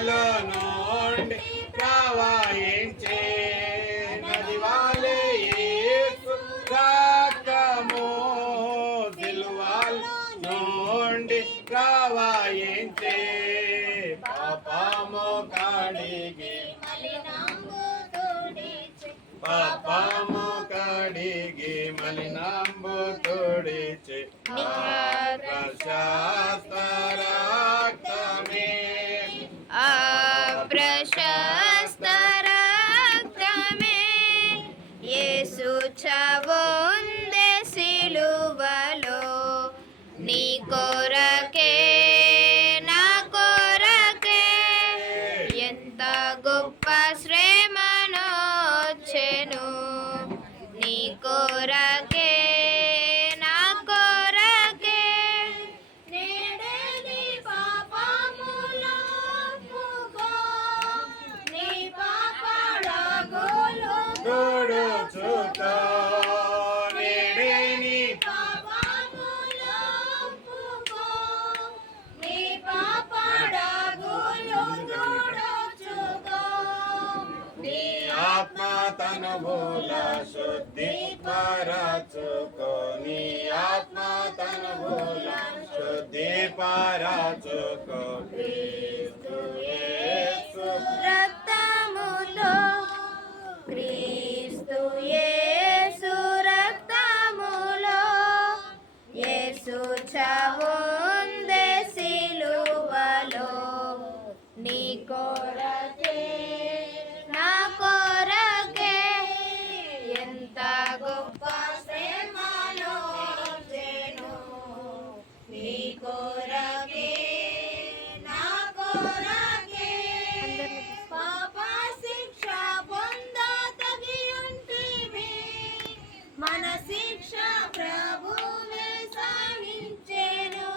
సిలువలో నుండి ప్రవహించే నది వలె యేసు రక్తము సిలువలో నుండి ప్రవహించే పాపము కడిగి పాపము కడిగి మలినంబు తోడిచి ప్రశస్త రక్తమే ప్రశస్త రక్తమే యేసు చవొందె సిలువలో నీ కొరకే నా కొరకే ఎంత గొప్ప శ్రమనొచ్చెను నీ కొరకే నా కొరకే నేడే నీ పాపములో ఒప్పుకో నీ పాపడగోలు తోడుచుతో నేడే నీ పాపములో ఒప్పుకో నీ పాపడగోలు తోడుచుకో నీ ఆత్మ తనువుల శుద్ధి పరచుకో నీ ఆత్మ తనువుల శుద్ధి పరచుకో క్రీస్తు యేసు రక్తములో క్రీస్తు యేసు రక్తములో యేసు చవొందె సిలువలో నీ కొరకే నా కొరకే ఎంత గొప్ప శ్రమనొచ్చెను నీ కొరకే నా కొరకే పాప శిక్ష పొందతగియుంటిమి మన శిక్ష ప్రభువే సహించెను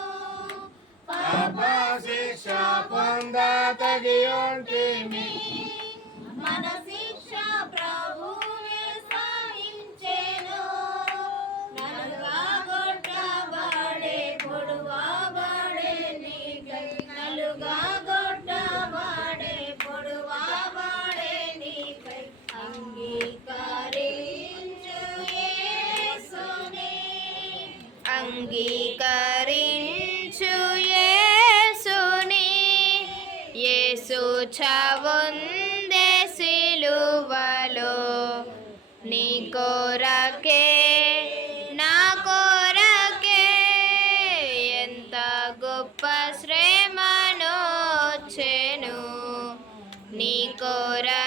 పాప శిక్ష పొందతగియుంటిమి మన శిక్ష ప్రభువే సహించెను నలుగాగొట్టబడే పొడువబడే నీకై నలుగాగొట్టబడే పొడువబడే నీకై అంగీకరించు యేసుని అంగీకరించు యేసుని యేసు చవొందె సిలువలో నీ కొరకే నా కొరకే ఎంత గొప్ప శ్రమనొచ్చెను నీ కొరకే